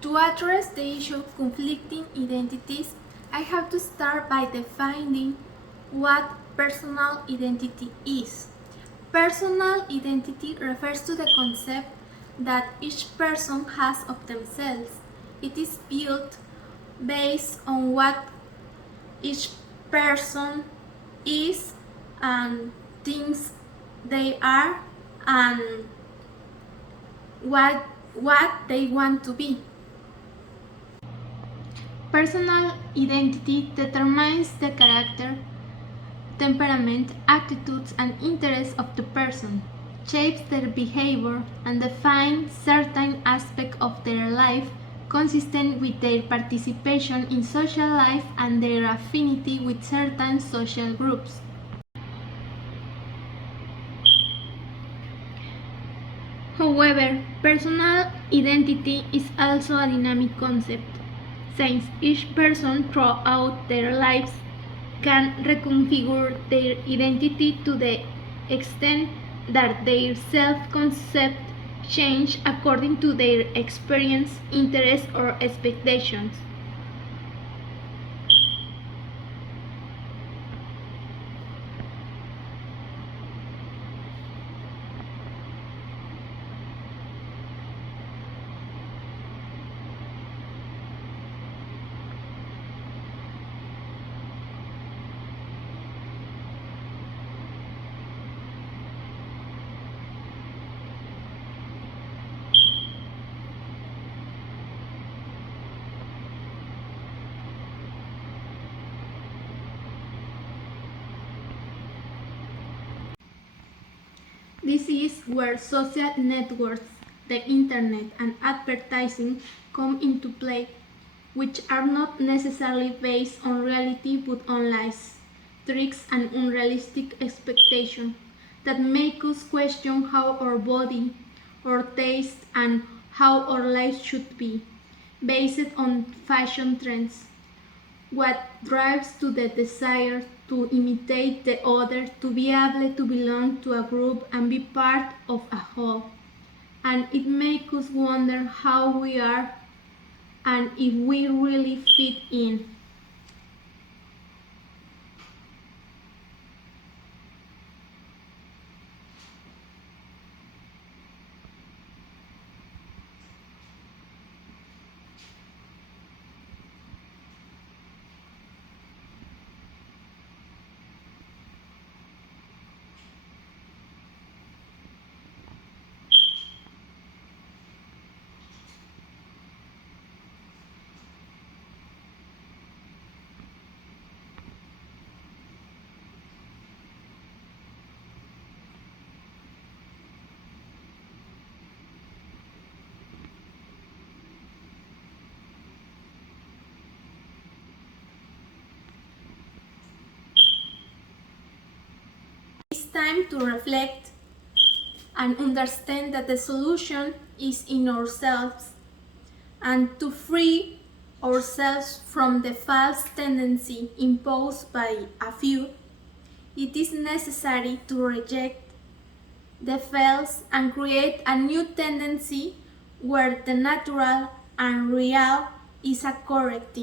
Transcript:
To address the issue of conflicting identities, I have to start by defining what personal identity is. Personal identity refers to the concept that each person has of themselves. It is built based on what each person is and thinks they are and what they want to be. Personal identity determines the character, temperament, attitudes, and interests of the person, shapes their behavior, and defines certain aspects of their life consistent with their participation in social life and their affinity with certain social groups. However, personal identity is also a dynamic concept, since each person throughout their lives can reconfigure their identity to the extent that their self-concept change according to their experience, interests, or expectations. This is where social networks, the internet, and advertising come into play, which are not necessarily based on reality but on lies, tricks, and unrealistic expectations that make us question how our body, our taste, and how our life should be, based on fashion trends. What drives to the desire to imitate the other, to be able to belong to a group and be part of a whole. And it makes us wonder how we are and if we really fit in. It's time to reflect and understand that the solution is in ourselves and to free ourselves from the false tendency imposed by a few. It is necessary to reject the false and create a new tendency where the natural and real is a correct thing.